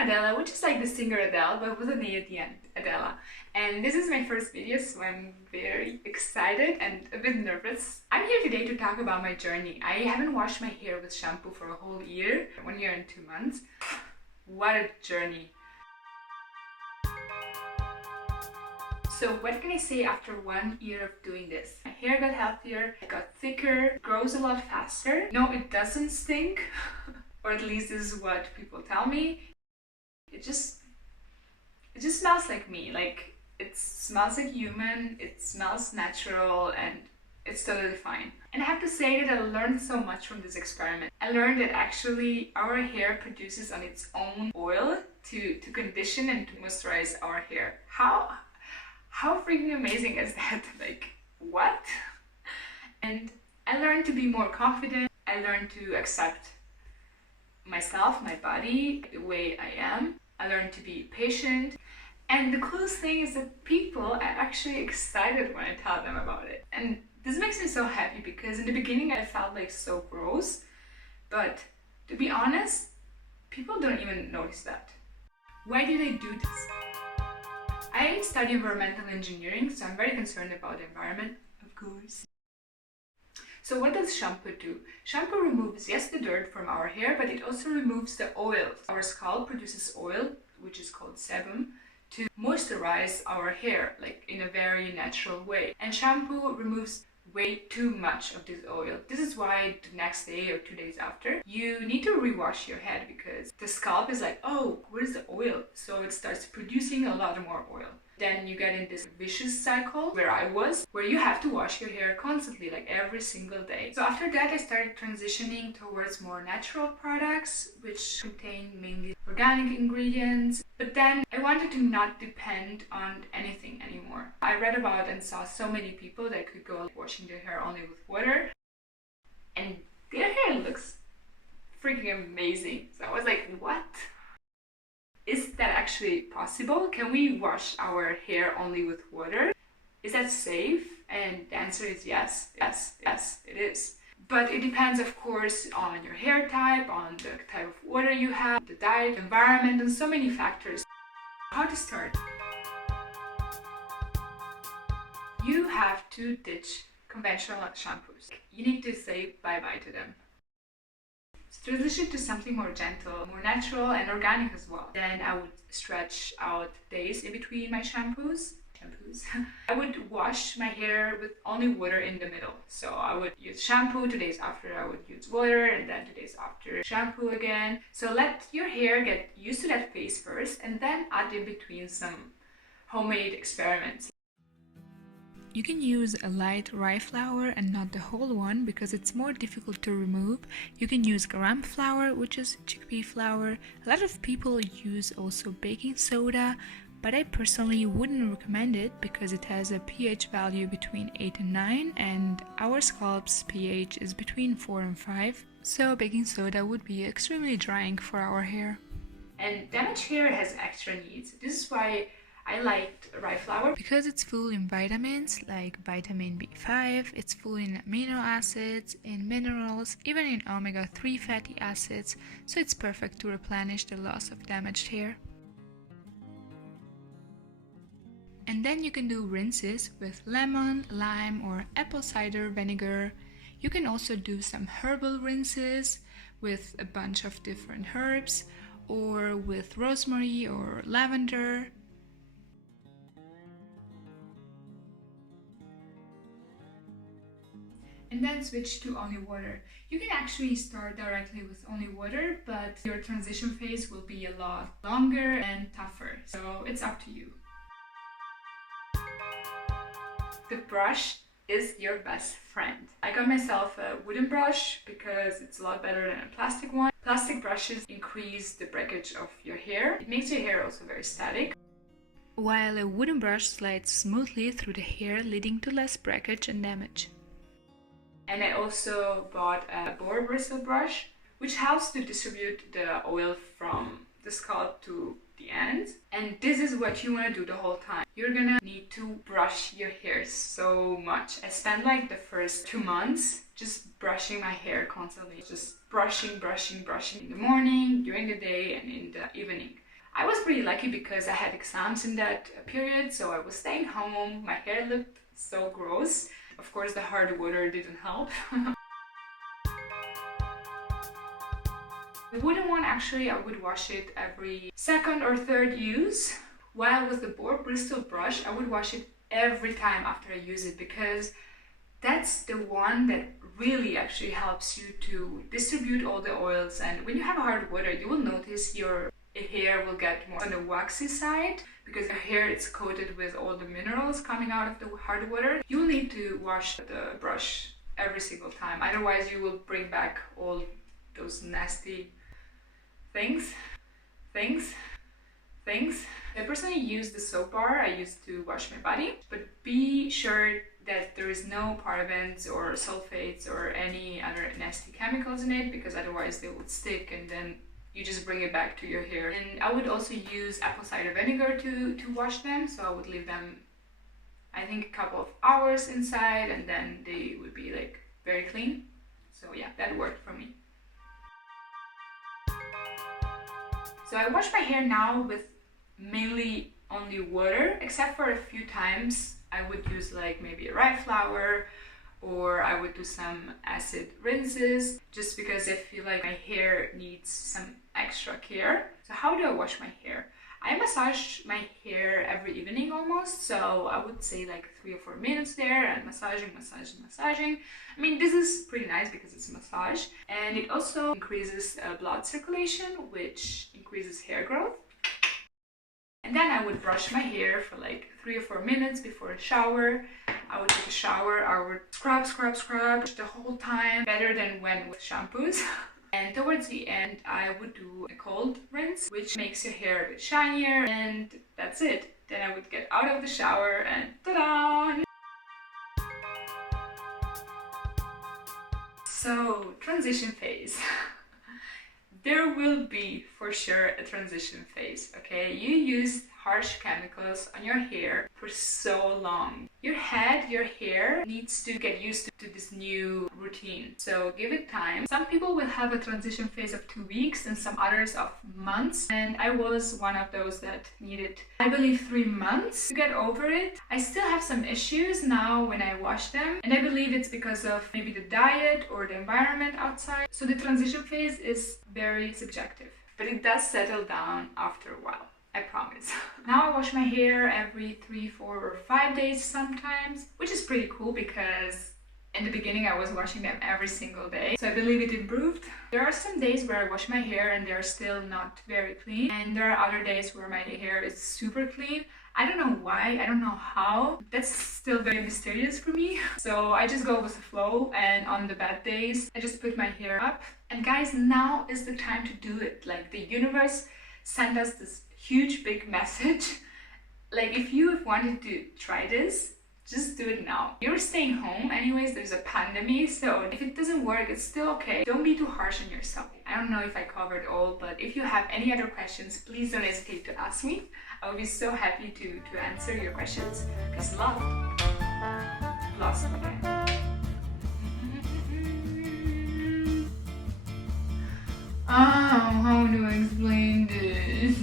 I'm Adela, which is like the singer Adele, but with an E at the end, Adela. And this is my first video, so I'm very excited and a bit nervous. I'm here today to talk about my journey. I haven't washed my hair with shampoo for a whole year, 1 year and 2 months. What a journey. So what can I say after 1 year of doing this? My hair got healthier, it got thicker, grows a lot faster. No, it doesn't stink, or at least this is what people tell me. It just smells like me. Like, it smells like human, it smells natural, and it's totally fine. And I have to say that I learned so much from this experiment. I learned that actually our hair produces on its own oil to condition and to moisturize our hair. How freaking amazing is that? Like, what? And I learned to be more confident. I learned to accept myself, my body, the way I am. I learned to be patient. And the coolest thing is that people are actually excited when I tell them about it. And this makes me so happy because in the beginning I felt like so gross. But to be honest, people don't even notice that. Why did I do this? I study environmental engineering, so I'm very concerned about the environment, of course. So what does shampoo do? Shampoo removes, yes, the dirt from our hair, but it also removes the oil. Our scalp produces oil, which is called sebum, to moisturize our hair, like in a very natural way. And shampoo removes way too much of this oil. This is why the next day or 2 days after, you need to rewash your head because the scalp is like, oh, where's the oil? So it starts producing a lot more oil. Then you get in this vicious cycle where I was, where you have to wash your hair constantly, like every single day. So after that, I started transitioning towards more natural products, which contain mainly organic ingredients. But then I wanted to not depend on anything anymore. I read about and saw so many people that could go washing their hair only with water, and their hair looks freaking amazing. So I was like, what? Is that actually possible? Can we wash our hair only with water? Is that safe? And the answer is yes, it is. But it depends, of course, on your hair type, on the type of water you have, the diet, environment, and so many factors. How to start? You have to ditch conventional shampoos. You need to say bye-bye to them. Transition to something more gentle, more natural and organic as well. Then I would stretch out days in between my shampoos. I would wash my hair with only water in the middle. So I would use shampoo, 2 days after I would use water, and then 2 days after shampoo again. So let your hair get used to that phase first, and then add in between some homemade experiments. You can use a light rye flour and not the whole one because it's more difficult to remove. You can use gram flour, which is chickpea flour. A lot of people use also baking soda, but I personally wouldn't recommend it because it has a pH value between 8 and 9, and our scalp's pH is between 4 and 5. So baking soda would be extremely drying for our hair. And damaged hair has extra needs. This is why I liked rye flour because it's full in vitamins like vitamin B5, it's full in amino acids, in minerals, even in omega-3 fatty acids, so it's perfect to replenish the loss of damaged hair. And then you can do rinses with lemon, lime, or apple cider vinegar. You can also do some herbal rinses with a bunch of different herbs, or with rosemary or lavender. And then switch to only water. You can actually start directly with only water, but your transition phase will be a lot longer and tougher, so it's up to you. The brush is your best friend. I got myself a wooden brush because it's a lot better than a plastic one. Plastic brushes increase the breakage of your hair. It makes your hair also very static, while a wooden brush slides smoothly through the hair, leading to less breakage and damage. And I also bought a boar bristle brush, which helps to distribute the oil from the scalp to the ends. And this is what you want to do the whole time. You're gonna need to brush your hair so much. I spent like the first 2 months just brushing my hair constantly. Just brushing in the morning, during the day, and in the evening. I was pretty lucky because I had exams in that period, so I was staying home. My hair looked so gross. Of course, the hard water didn't help. The wooden one, actually, I would wash it every second or third use. While with the boar bristle brush, I would wash it every time after I use it, because that's the one that really actually helps you to distribute all the oils. And when you have hard water, you will notice your hair will get more on the waxy side, because your hair is coated with all the minerals coming out of the hard water. You will need to wash the brush every single time, otherwise you will bring back all those nasty things. I personally use the soap bar I use to wash my body, but be sure that there is no parabens or sulfates or any other nasty chemicals in it, because otherwise they would stick and then you just bring it back to your hair. And I would also use apple cider vinegar to wash them, so I would leave them, I think, a couple of hours inside, and then they would be like very clean. So yeah, that worked for me. So I wash my hair now with mainly only water, except for a few times I would use like maybe a rye flour, or I would do some acid rinses, just because I feel like my hair needs some extra care. So how do I wash my hair? I massage my hair every evening almost, so I would say like 3 or 4 minutes there, and massaging. I mean, this is pretty nice because it's a massage, and it also increases blood circulation, which increases hair growth. And then I would brush my hair for like 3 or 4 minutes before a shower. I would take a shower, I would scrub the whole time, better than when with shampoos. And towards the end, I would do a cold rinse, which makes your hair a bit shinier, and that's it. Then I would get out of the shower and ta-da! So, transition phase. There will be for sure a transition phase, okay? You use harsh chemicals on your hair for so long. Your head, your hair needs to get used to this new routine. So give it time. Some people will have a transition phase of 2 weeks and some others of months. And I was one of those that needed, I believe, 3 months to get over it. I still have some issues now when I wash them. And I believe it's because of maybe the diet or the environment outside. So the transition phase is very subjective, but it does settle down after a while. I promise. Now I wash my hair every 3, 4, or 5 days sometimes, which is pretty cool because in the beginning I was washing them every single day. So I believe it improved. There are some days where I wash my hair and they're still not very clean. And there are other days where my hair is super clean. I don't know why, I don't know how. That's still very mysterious for me. So I just go with the flow, and on the bad days, I just put my hair up. And guys, now is the time to do it. Like, the universe sent us this huge big message. Like, if you have wanted to try this, just do it now. You're staying home anyways, there's a pandemic, so if it doesn't work, it's still okay. Don't be too harsh on yourself. I don't know if I covered all, but if you have any other questions, please don't hesitate to ask me. I'll be so happy to answer your questions. Because love lost again. How do I explain this?